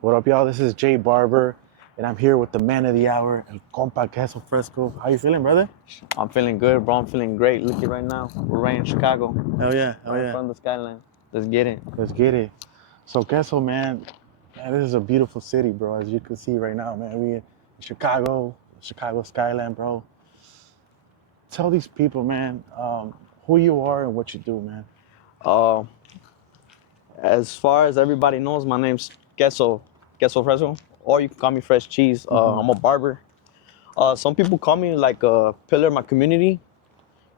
What up, y'all? This is Jay Barber, and I'm here with the man of the hour, El Compa Queso Fresco. How you feeling, brother? I'm feeling good, bro. I'm feeling great. Look at right now. We're right in Chicago, Hell yeah, hell right in yeah. front of the skyline. Let's get it. Let's get it. So, Queso, man, this is a beautiful city, bro. As you can see right now, man, we in Chicago skyline, bro. Tell these people, man, who you are and what you do, man. Uh, as far as everybody knows, my name's Queso Fresco, or you can call me Fresh Cheese. I'm a barber. Some people call me like a pillar of my community.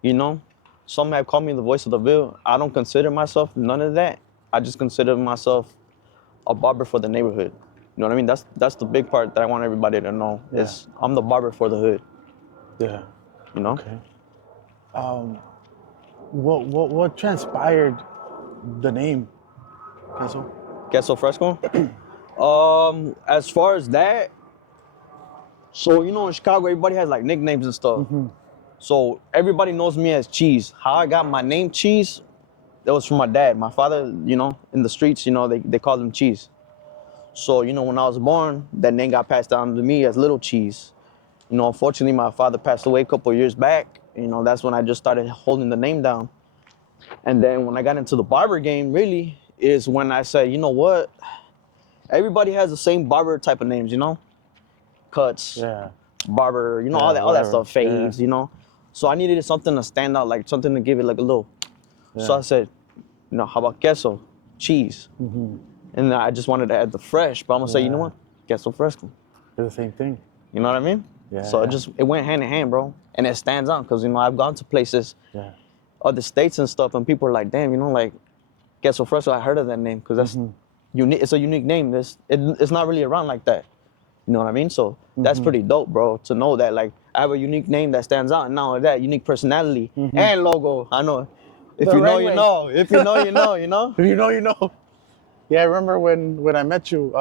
You know, some have called me the voice of the Ville. I don't consider myself none of that. I just consider myself a barber for the neighborhood. You know what I mean? That's the big part that I want everybody to know. Yeah. Is I'm the barber for the hood. Yeah. You know? Okay. Um, what transpired the name, Queso? Queso Fresco. As far as that, so you know in Chicago everybody has like nicknames and stuff. So everybody knows me as Cheese. How I got my name Cheese, that was from my dad. My father, you know, in the streets, you know, they called him Cheese. So, you know, when I was born, that name got passed down to me as Little Cheese. You know, unfortunately my father passed away a couple of years back. You know, that's when I just started holding the name down. And then when I got into the barber game, really, is when I said, you know what? Everybody has the same barber type of names, you know? Cuts, Yeah. barber, you know, Yeah. all that Whatever. stuff, Yeah. faves, you know? So I needed something to stand out, like something to give it like a little. So Yeah. I said, you know, how about queso, cheese? And I just wanted to add the fresh, but I'm gonna say, you know Yeah. what? Queso fresco. They're the same thing. You know what I mean? Yeah, So yeah. it went hand in hand, bro. And it stands out because, you know, I've gone to places, Yeah. other states and stuff, and people are like, damn, you know, like, queso fresco, I heard of that name because that's unique. It's a unique name. It's not really around like that. You know what I mean? So that's pretty dope, bro, to know that like I have a unique name that stands out, and now that unique personality and logo. I know. If The you know, right you way. know. If you know, you know. You know. If you know, you know. Yeah, I remember when I met you.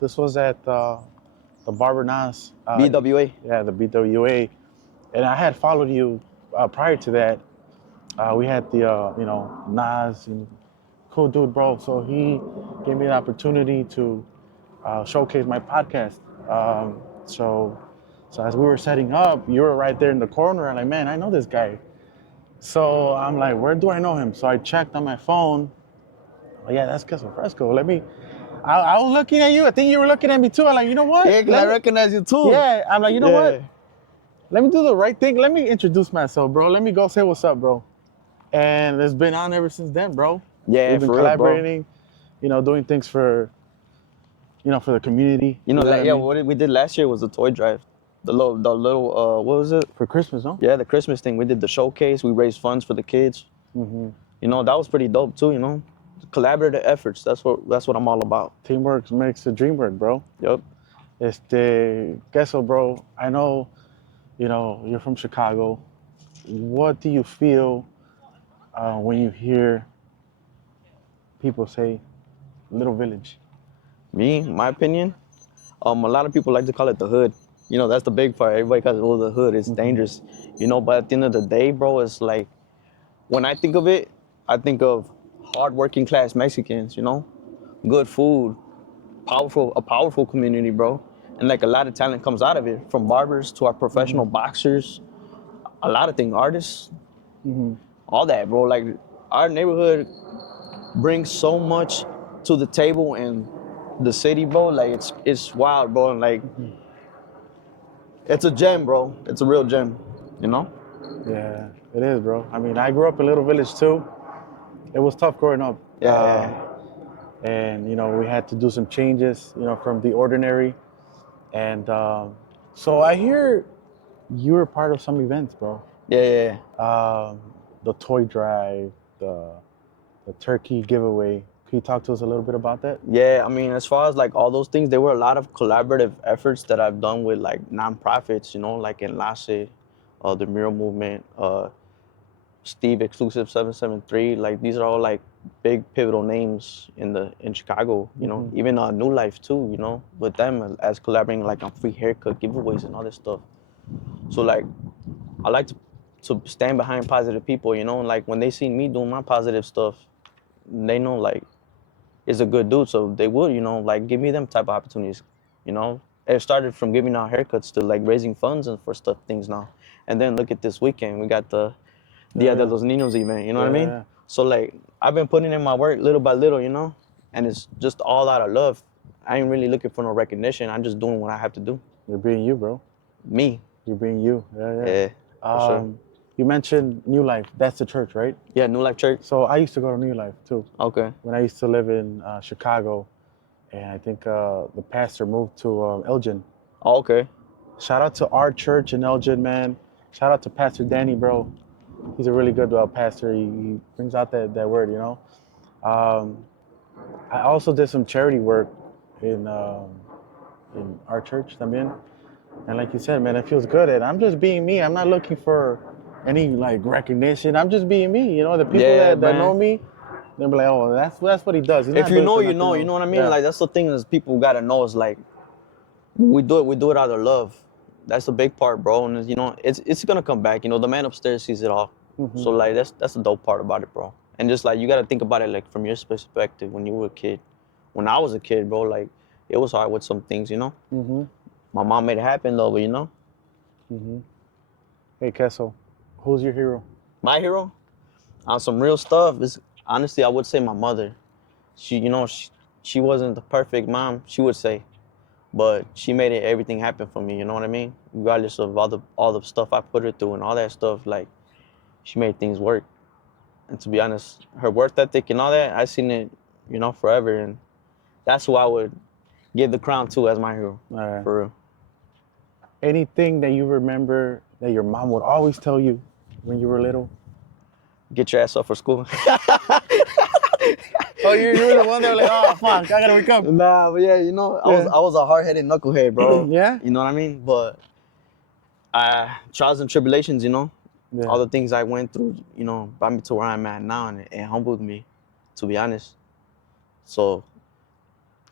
This was at the Barber Nas. BWA. Yeah, the BWA, and I had followed you prior to that. We had the Nas and cool dude, bro. So he gave me an opportunity to showcase my podcast. So as we were setting up, you were right there in the corner. I'm like, man, I know this guy. So I'm like, where do I know him? So I checked on my phone. Oh, yeah, that's Queso Fresco. I was looking at you. I think you were looking at me too. I'm like, you know what? Yeah, because I recognize you too. Yeah, I'm like, you know what? Yeah. Let me do the right thing. Let me introduce myself, bro. Let me go say what's up, bro. And it's been on ever since then, bro. Yeah, We've been for real, bro. collaborating, doing things for the community. You know, You know what like I yeah, mean? what we did last year was the toy drive. The little, what was it? For Christmas, no? Yeah, the Christmas thing. We did the showcase. We raised funds for the kids. You know, that was pretty dope too. You know, collaborative efforts. That's what I'm all about. Teamwork makes the dream work, bro. Yep. Queso, bro. I know, you're from Chicago. What do you feel when you hear people say little village? Me, my opinion. A lot of people like to call it the hood. You know, that's the big part. Everybody calls it, oh, the hood. It's dangerous. You know, but at the end of the day, bro, it's like when I think of it, I think of hard working class Mexicans. You know, good food, a powerful community, bro. And like a lot of talent comes out of it, from barbers to our professional boxers, a lot of things, artists, all that, bro. Like our neighborhood brings so much to the table and the city, bro. Like it's wild, bro. And like it's a gem, bro. It's a real gem, you know? Yeah, it is, bro. I mean, I grew up in Little Village too. It was tough growing up. Yeah. And, we had to do some changes, from the ordinary. And so I hear you were part of some events, bro. Yeah. The toy drive, the turkey giveaway. Can you talk to us a little bit about that? Yeah, I mean, as far as like all those things, there were a lot of collaborative efforts that I've done with like nonprofits, you know, like Enlace, the Mural Movement, Steve Exclusive 773. Like these are all like big pivotal names in Chicago, you know, even New Life too, you know, with them as collaborating like on free haircut giveaways and all this stuff. So like I like to stand behind positive people, you know, like when they see me doing my positive stuff, they know like is a good dude, so they would, like give me them type of opportunities. You know, it started from giving out haircuts to like raising funds and for stuff things now. And then look at this weekend, we got the Dia de Yeah. los Niños event. You know what I mean? Yeah. So like I've been putting in my work little by little, and it's just all out of love. I ain't really looking for no recognition. I'm just doing what I have to do. You're being you, bro. Me. You're being you. Yeah, Yeah, for sure. You mentioned New Life. That's the church, right? Yeah, New Life Church. So I used to go to New Life too. Okay. When I used to live in Chicago, and I think the pastor moved to Elgin. Oh, okay. Shout out to our church in Elgin, man. Shout out to Pastor Danny, bro. He's a really good pastor. He brings out that word, Um, I also did some charity work in our church también. And like you said, man, it feels good. And I'm just being me. I'm not looking for any like recognition. I'm just being me. The people Yeah, that know man. me, they'll be like, oh, that's what he does. He's If not you doing it know, for you nothing know. You else. know what I mean? Yeah. Like that's the thing is people gotta know is like we do it out of love. That's the big part, bro. And it's gonna come back. The man upstairs sees it all. So like that's the dope part about it, bro. And just like you gotta think about it like from your perspective when you were a kid. When I was a kid, bro, like it was hard with some things, Mm-hmm. My mom made it happen though, but Mm-hmm. Hey, Queso, who's your hero? my hero on some real stuff is honestly I would say my mother. She wasn't the perfect mom, she would say, but she made everything happen for me. You know what I mean? Regardless of all the stuff I put her through and all that stuff, like she made things work. And to be honest, her work ethic and all that, I seen it, forever, and that's who I would give the crown to as my hero, All right. for real. Anything that you remember that your mom would always tell you when you were little? Get your ass up for school. Oh, you were the one that was like, oh, fuck, I gotta wake up. Nah, but yeah, I was a hard-headed knucklehead, bro. Yeah? You know what I mean? But trials and tribulations, Yeah. all the things I went through, brought me to where I'm at now, and it humbled me, to be honest. So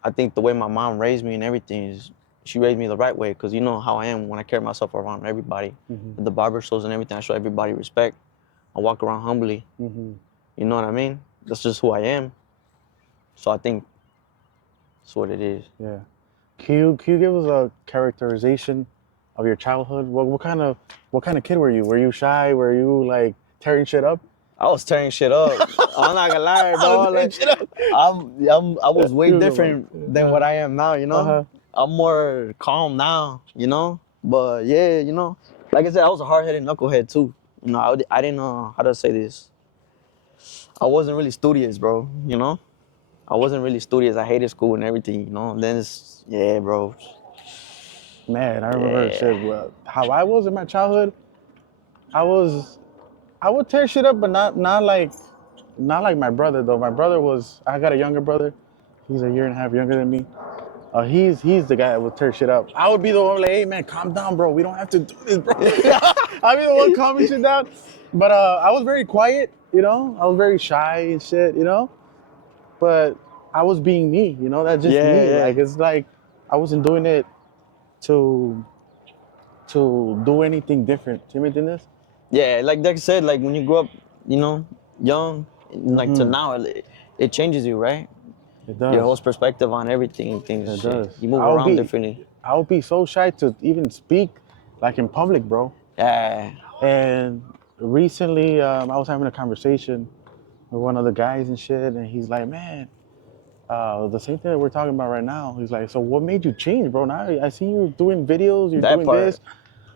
I think the way my mom raised me and everything is she raised me the right way, because you know how I am when I carry myself around everybody. At the barber shows and everything, I show everybody respect. I walk around humbly. Mm-hmm. You know what I mean? That's just who I am. So I think that's what it is. Yeah. Can you give us a characterization of your childhood? What kind of kid were you? Were you shy? Were you like tearing shit up? I was tearing shit up. I'm not gonna lie, bro. Like, I was way You was different than what I am now. Uh-huh. I'm more calm now. But yeah, like I said, I was a hard-headed knucklehead too. I didn't know how to say this. I wasn't really studious, bro. I wasn't really studious. I hated school and everything. Then yeah, bro. Man, I remember Yeah. shit. Well, how I was in my childhood, I would tear shit up, but not like my brother though. My brother I got a younger brother. He's a year and a half younger than me. He's the guy that would tear shit up. I would be the one like, hey man, calm down, bro. We don't have to do this, bro. I'd be the one calming shit down. But I was very quiet, I was very shy and shit, But I was being me, That's just Yeah, me. yeah. Like it's like I wasn't doing it to do anything different. ¿Sí me entiendes? Yeah, like I said, like when you grow up, young, like to now, it changes you, right? It does. Your whole perspective on everything and things. It shit. does. You move around differently. I would be so shy to even speak, like in public, bro. Yeah. And recently, I was having a conversation with one of the guys and shit, and he's like, man, the same thing that we're talking about right now. He's like, so what made you change, bro? Now I see you doing videos, you're That doing part. this.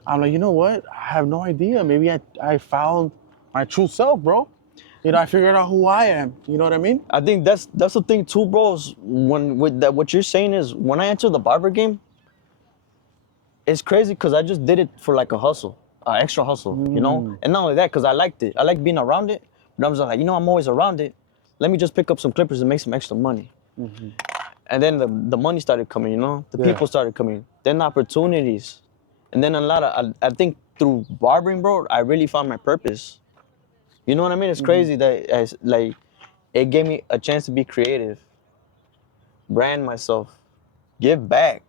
I'm like, you know what? I have no idea. Maybe I found my true self, bro. I figured out who I am. You know what I mean? I think that's the thing too, bro. Is what you're saying is when I entered the barber game, it's crazy because I just did it for like a hustle, extra hustle, And not only that, because I liked it. I like being around it. But I was like, I'm always around it. Let me just pick up some clippers and make some extra money. And then the money started coming, The people started coming. Then the opportunities. And then I think through barbering, bro, I really found my purpose. You know what I mean? It's crazy that it gave me a chance to be creative, brand myself, give back.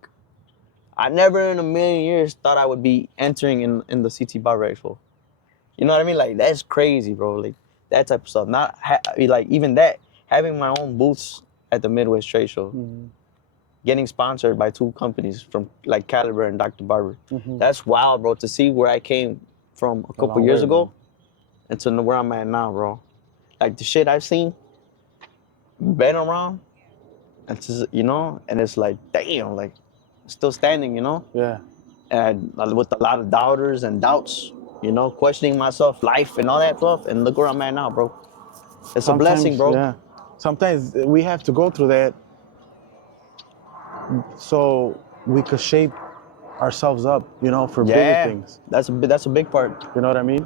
I never in a million years thought I would be entering in the CT Barber Expo. You know what I mean? That's crazy, bro. That type of stuff. Not like even that, having my own booths at the Midwest Trade Show, getting sponsored by 2 companies from like Caliber and Dr. Barber. That's wild, bro. To see where I came from a couple long years way, ago bro. and to where I'm at now, bro. Like the shit I've seen, been around, and just, and it's like, damn, like still standing, Yeah. and with a lot of doubters and doubts, questioning myself, life, and all that stuff. And look where I'm at now, bro. It's a blessing, Sometimes, bro. yeah. Sometimes we have to go through that so we could shape ourselves up, for bigger Yeah, things. that's a big part. You know what I mean?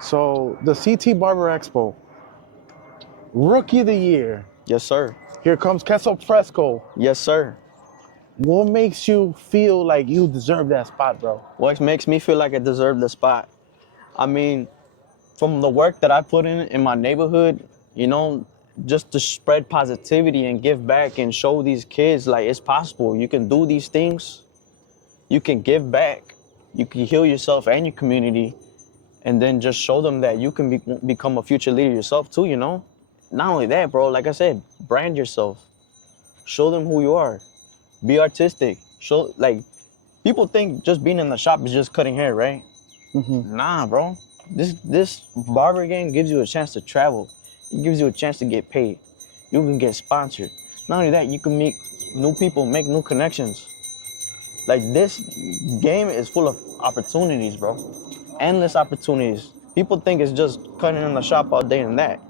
So the CT Barber Expo, Rookie of the Year. Yes, sir. Here comes Queso Fresco. Yes, sir. What makes you feel like you deserve that spot, bro? What makes me feel like I deserve the spot? I mean, from the work that I put in my neighborhood, just to spread positivity and give back and show these kids like it's possible. You can do these things. You can give back. You can heal yourself and your community, and then just show them that you can become a future leader yourself too. Not only that, bro. Like I said, brand yourself. Show them who you are. Be artistic. Show like people think just being in the shop is just cutting hair, right? Nah, bro. This barber game gives you a chance to travel. It gives you a chance to get paid. You can get sponsored. Not only that, you can meet new people, make new connections. Like this game is full of opportunities, bro. Endless opportunities. People think it's just cutting in the shop all day and that.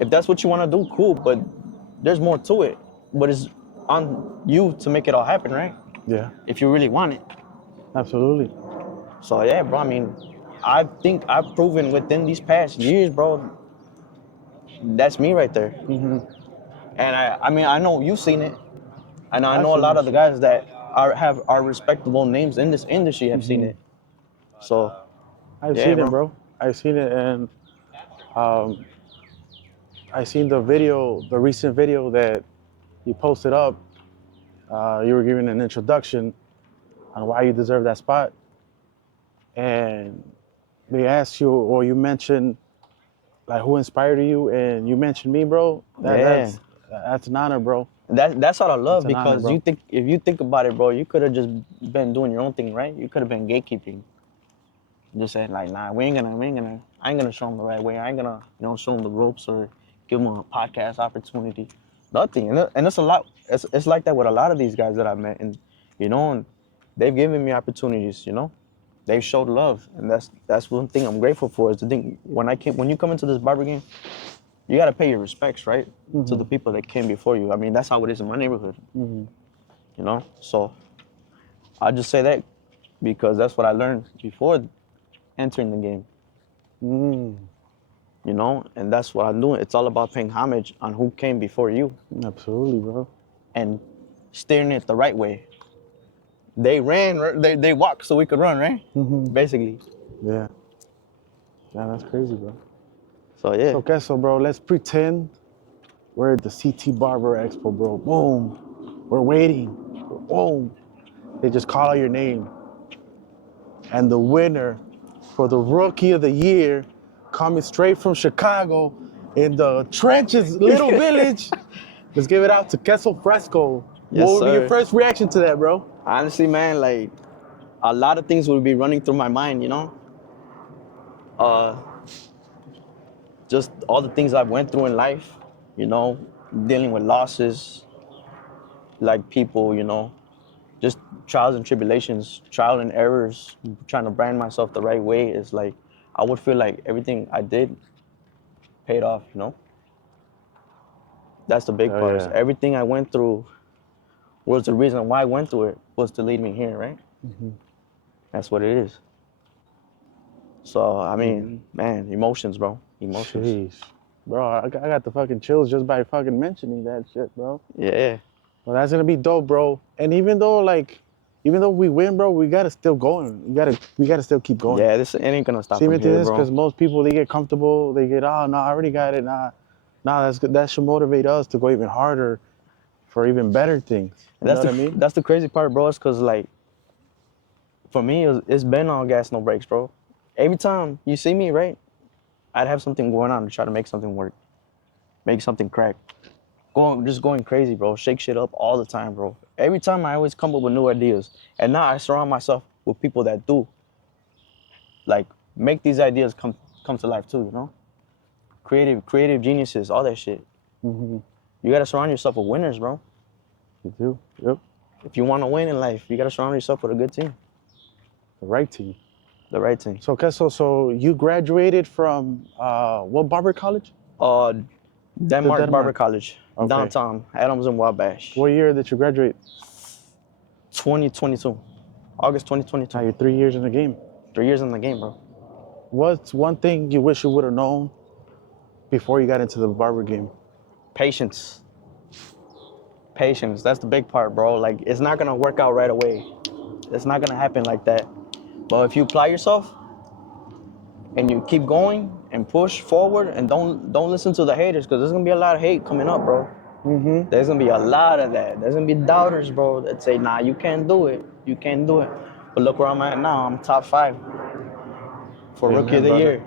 If that's what you want to do, cool, but there's more to it. But it's on you to make it all happen, right? Yeah, If you really want it. absolutely. So yeah, bro. I mean, I think I've proven within these past years, bro. That's me right there. And I mean, I know you've seen it, and I I've know a seen lot that of the shit. guys that are respectable names in this industry have seen it. So I've yeah, seen it, bro. bro. I've seen it, and um, I seen the video, the recent video that you posted up. You were giving an introduction on why you deserve that spot, and they asked you, or you mentioned, like, who inspired you, and you mentioned me, bro. Yeah. That's an honor, bro. That's what I That's love an honor, because bro. if you think about it, bro, you could have just been doing your own thing, right? You could have been gatekeeping. Just said like, nah, I ain't gonna show them the right way. I ain't gonna, show them the ropes or give them a podcast opportunity. Nothing, and it's a lot. It's like that with a lot of these guys that I met, and and they've given me opportunities. They've showed love, and that's one thing I'm grateful for. Is the thing when you come into this barber game, you gotta pay your respects, right, to the people that came before you. I mean, that's how it is in my neighborhood. So I just say that because that's what I learned before entering the game. Mm, And that's what I'm doing. It's all about paying homage on who came before you absolutely, bro. and steering it the right way. They ran, they walked so we could run, right? Basically. Yeah. Yeah, that's crazy, bro. So yeah. So, okay, so, bro, let's pretend we're at the CT Barber Expo, bro. Boom. We're waiting. Boom. They just call out your name. And the winner for the Rookie of the Year, coming straight from Chicago in the trenches, little village. Let's give it out to Queso Fresco. Yes, What would be your sir. first reaction to that, bro? Honestly, man, like a lot of things would be running through my mind, Uh, just all the things I've went through in life, dealing with losses, like people, just trials and tribulations, trial and errors, trying to brand myself the right way is like, I would feel like everything I did paid off. That's the big Oh, part. Is yeah. everything I went through was the reason why I went through it was to lead me here, right? That's what it is. So, I mean, man, emotions, bro. Emotions. Jeez. Bro, I got the fucking chills just by fucking mentioning that shit, bro. Yeah. Well, that's gonna be dope, bro. And even though we win, bro, we gotta still going. We gotta still keep going. Yeah, this it ain't gonna stop See me from to here, this, bro. because most people they get comfortable, they get, oh no, I already got it. Nah, that's good. That should motivate us to go even harder for even better things. And You know what I mean? that's the crazy part, bro. Is because like, for me, it's been all gas, no brakes, bro. Every time you see me, right, I'd have something going on to try to make something work, make something crack. going crazy, bro. Shake shit up all the time, bro. Every time I always come up with new ideas, and now I surround myself with people that do like make these ideas come to life too. You know, creative geniuses, all that shit. Mm-hmm. You gotta surround yourself with winners, bro. You do. Yep. If you want to win in life, you gotta surround yourself with a good team, The right team. the right team. So, Queso, so you graduated from what Barber College? Uh, Denmark Barber Denmark. College, Okay. downtown Adams and Wabash. What year did you graduate? 2022, August 2022. Now you're 3 years in the game. 3 years in the game, bro. What's one thing you wish you would have known before you got into the barber game? Patience. Patience. That's the big part, bro. Like, it's not gonna work out right away. It's not gonna happen like that. But if you apply yourself and you keep going and push forward and don't listen to the haters, because there's gonna be a lot of hate coming up, bro. Mm-hmm. There's gonna be a lot of that. There's gonna be doubters, bro, that say, nah, you can't do it. You can't do it. But look where I'm at now. I'm top 5 for Amen, Rookie of the brother. Year.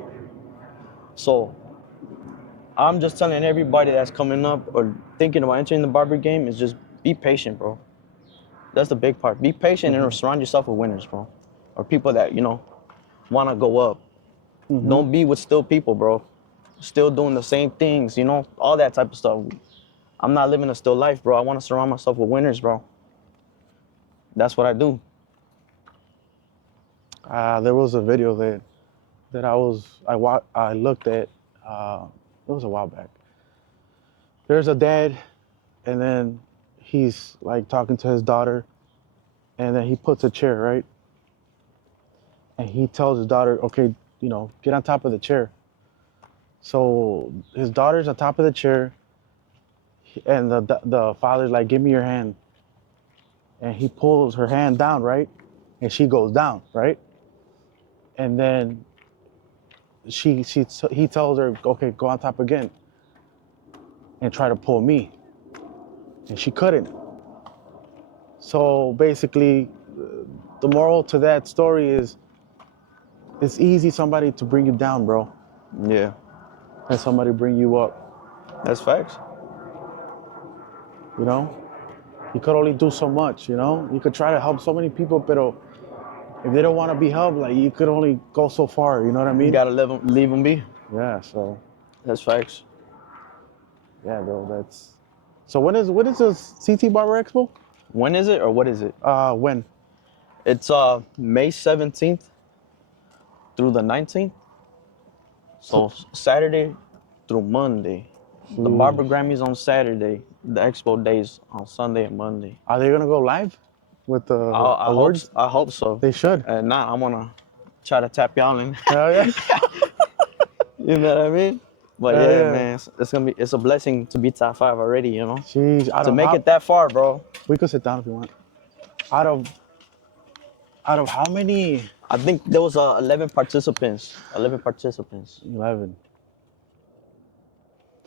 So I'm just telling everybody that's coming up or thinking about entering the barber game is just be patient, bro. That's the big part. Be patient and surround yourself with winners, bro. Or people that, want to go up. Mm-hmm. Don't be with still people, bro. Still doing the same things, all that type of stuff. I'm not living a still life, bro. I want to surround myself with winners, bro. That's what I do. There was a video that I looked at. It was a while back. There's a dad, and then he's like talking to his daughter, and then he puts a chair, right? And he tells his daughter, okay, get on top of the chair. So his daughter's on top of the chair, and the father's like, give me your hand. And he pulls her hand down, right? And she goes down, right? And then he tells her, okay, go on top again and try to pull me. And she couldn't. So basically, the moral to that story is it's easy somebody to bring you down, bro, Yeah, and somebody bring you up. that's facts. You could only do so much, you could try to help so many people, but if they don't want to be helped, like, you could only go so far, you know what I You mean? gotta leave them be. Yeah, so That's facts. yeah, bro, that's so when is the CT Barber Expo? When is it or what is it? When? It's May 17th through the 19th. So Saturday through Monday. The Barber Grammys on Saturday. The Expo days on Sunday and Monday. Are they gonna go live with the I awards? hope so. They should. And now I'm gonna try to tap y'all in. Hell yeah. You know what I mean? But Hell yeah, yeah. man, it's a blessing to be top 5 already. Jeez, To make it that far, bro. we could sit down if you want. Out of how many? I think there was 11 participants. 11 participants. 11.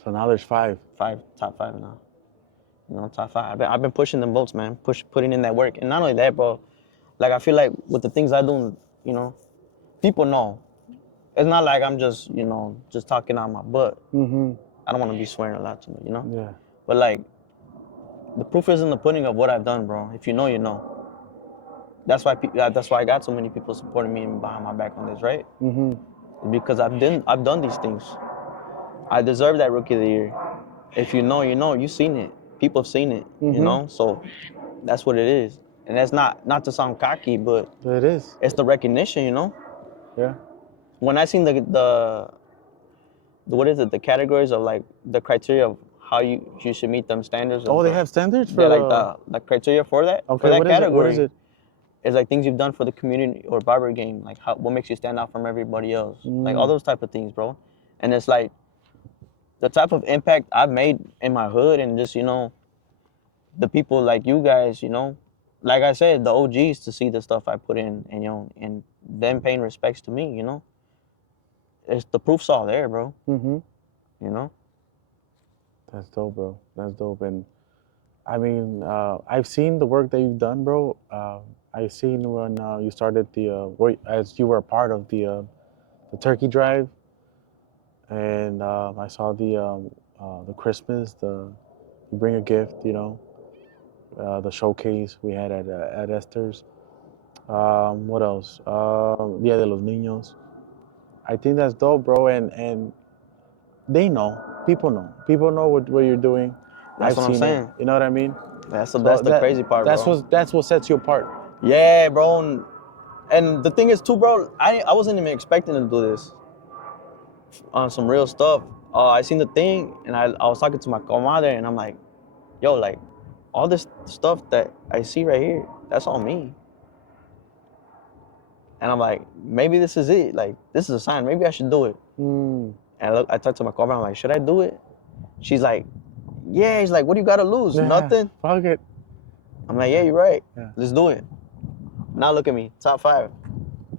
So now there's 5. Top 5 now. Top 5. I've been pushing them votes, man. Putting in that work, and not only that, bro. Like, I feel like with the things I do, people know. It's not like I'm just, just talking out my butt. Mm-hmm. I don't want to be swearing a lot to me, Yeah. But like, the proof is in the pudding of what I've done, bro. If you know, you know. That's why I got so many people supporting me and behind my back on this, right? Mm-hmm. Because I've done these things. I deserve that Rookie of the Year. If you know, you know. You've seen it. People have seen it. Mm-hmm. So that's what it is. And that's not to sound cocky, but It is. it's the recognition, Yeah. When I seen the what is it? The categories of like the criteria of how you should meet them standards. Oh, they have standards for the criteria for that. Okay, For that what is it? category. What is it? It's like things you've done for the community or barber game, like what makes you stand out from everybody else, like all those type of things, bro. And it's like the type of impact I've made in my hood and just the people like you guys, like I said, the OGs to see the stuff I put in and and them paying respects to me, it's the proof's all there, bro. Mm-hmm. That's dope, bro. That's dope. And I mean, I've seen the work that you've done, bro. I've seen when you started as you were a part of the turkey drive, and I saw the Christmas, the You bring a gift, you know. The showcase we had at Esther's. What else? Dia de los Niños. I think that's dope, bro. And they know. People know. People know what you're doing. That's I've what I'm seen it. saying. You know what I mean? That's So the crazy part, bro. that's what sets you apart. Yeah, bro. And the thing is too, bro, I wasn't even expecting to do this on some real stuff. I seen the thing and I was talking to my comadre and I'm like, yo, like all this stuff that I see right here, that's on me. And I'm like, maybe this is it. Like, this is a sign. Maybe I should do it. Mm. And I talked to my comadre. I'm like, should I do it? She's like, yeah. He's like, what do you got to lose? Yeah, Nothing. fuck it. I'm like, yeah, you're right. Yeah. Let's do it. Now look at me, top 5.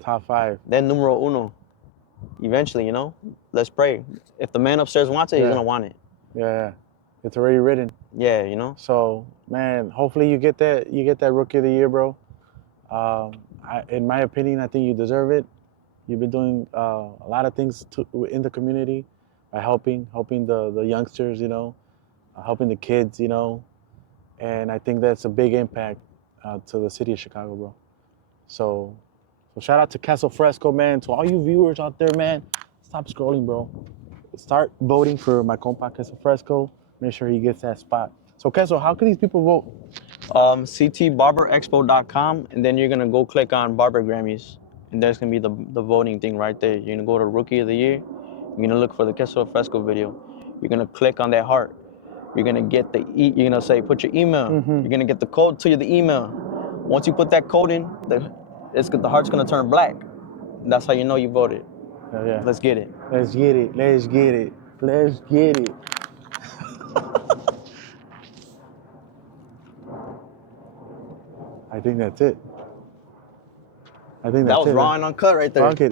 Top 5. Then numero uno. Eventually, you know, let's pray. If the man upstairs wants it, he's Yeah. gonna want it. Yeah. It's already written. Yeah, you know. So, man, hopefully you get that rookie of the year, bro. In my opinion, I think you deserve it. You've been doing a lot of things in the community by helping the youngsters, you know, helping the kids, you know, and I think that's a big impact to the city of Chicago, bro. So shout out to Queso Fresco, man. To all you viewers out there, man, stop scrolling, bro. Start voting for my compa Queso Fresco. Make sure he gets that spot. So Queso, how can these people vote? CTBarberExpo.com, and then you're gonna go click on Barber Grammys, and there's gonna be the voting thing right there. You're gonna go to Rookie of the Year. You're gonna look for the Queso Fresco video. You're gonna click on that heart. You're gonna get you're gonna say put your email. Mm-hmm. You're gonna get the code to the email. Once you put that code in, the heart's gonna turn black. That's how you know you voted. Yeah. Let's get it. Let's get it. Let's get it. Let's get it. I think that's it. That was raw and uncut right there. Fuck it.